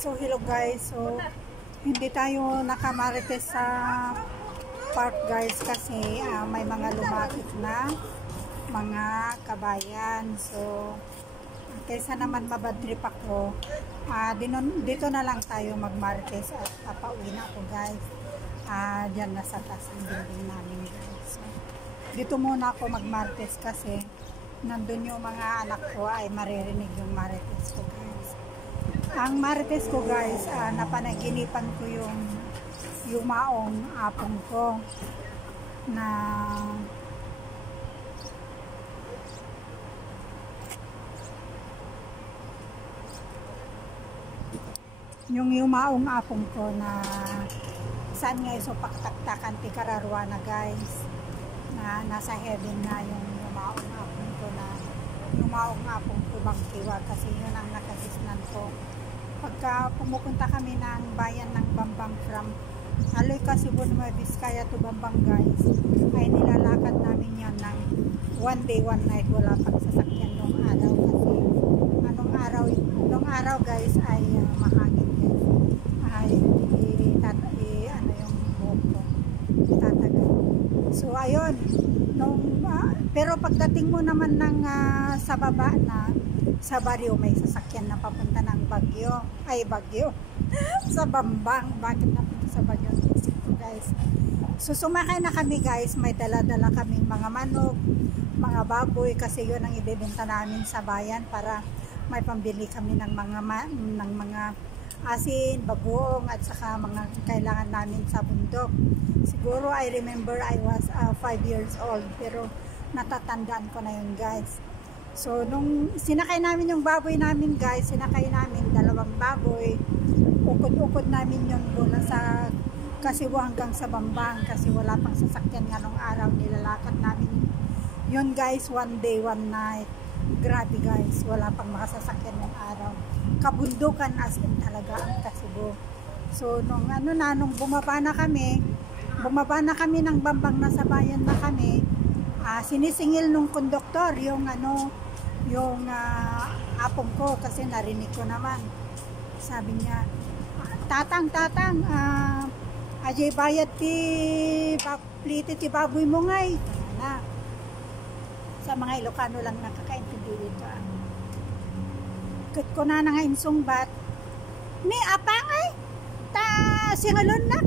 So hello guys, so hindi tayo nakamarites sa park guys kasi may mga lumapit na mga kabayan. So kaysa naman mabadrip ako, dito na lang tayo magmarites at papauwi na ako guys. Diyan na sa taas ang building namin guys. So, dito muna ako magmarites kasi nandun yung mga anak ko ay maririnig yung marites ko guys. Ang marites ko guys, napanaginipan ko yung yumaong apong ko na yung yumaong apong ko na saan nga iso paktaktakan ti kararwa na guys, na nasa heaven na yung yumaong apong ko na yumaong apong ko bangkiwa kasi yun ang nakagisnan ko. Pagka pumupunta kami ng bayan ng Bambang from Aloy Cebu, Nueva Vizcaya to Bambang guys, ay nilalakad namin yan ng one day, one night. Wala pang sasakyan nung araw kasi nung araw guys ay mahangin guys. Ay yung buhok ko tatagal. So ayun, pero pagdating mo naman ng sa baba na sa baryo, may sasakyan na papunta ng Bagyo sa Bambang. Bakit napunta sa Bagyo? Isip ko guys. So sumakay na kami guys, may dala-dala kaming mga manok, mga baboy kasi yun ang ibebenta namin sa bayan para may pambili kami ng mga asin, bagoong at saka mga kailangan namin sa bundok. Siguro I remember I was 5 years old pero natatandaan ko na yun guys. So nung sinakay namin yung baboy namin guys, sinakay namin 2 baboy, ukod-ukod namin yun mula sa Cebu hanggang sa Bambang kasi wala pang sasakyan nga nung araw. Nilalakad namin yun guys, one day, one night. Grabe guys, wala pang makasasakyan ng araw. Kabundukan as in talaga ang Cebu. So nung nung bumaba na kami ng Bambang, na sa bayan na kami, sinisingil nung konduktor yung apong ko kasi narinig ko naman. Sabi niya, tatang ajay bayad pliti ti baboy mo ngay na. Sa mga Ilocano lang nakakaintindi dito. Kat ko na nga insungbat ni apang ay ta singalon na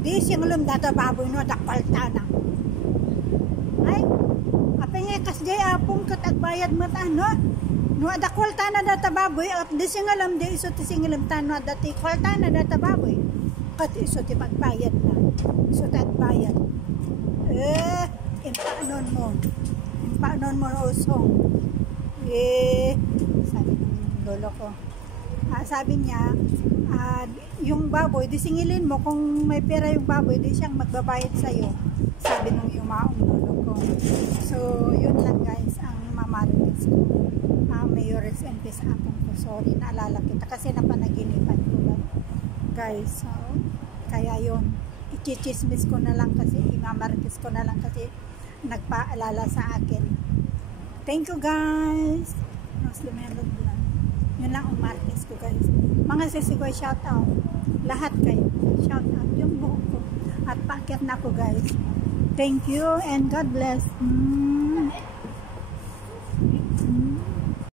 di singalon data baboy no dakwalta na ay apang ay kasjay apong katagbayad mata no dakwalta na data baboy at di singalam di iso ti singalam tano dati kwalta na data baboy kat iso ti pagbayad na iso ti agbayad impaanon mo usong sabi ng lolo ko. Sabi niya, yung baboy, di singilin mo kung may pera yung baboy, di siyang magbabayad sa'yo. Sabi nung yumaong lolo ko. So, yun lang guys, ang mamarites ko. May rest and peace apong ko. Sorry, naalala kita kasi napanaginipan ko guys. So, kaya yun, ichichismis ko na lang kasi, imamarites ko na lang kasi nagpaalala sa akin. Thank you guys. Mas lumelog lang. Yun lang ang marites ko guys. Mga sisikoy, shout out. Lahat kayo. Shout out yung buhok ko. At paakyat na ko guys. Thank you and God bless.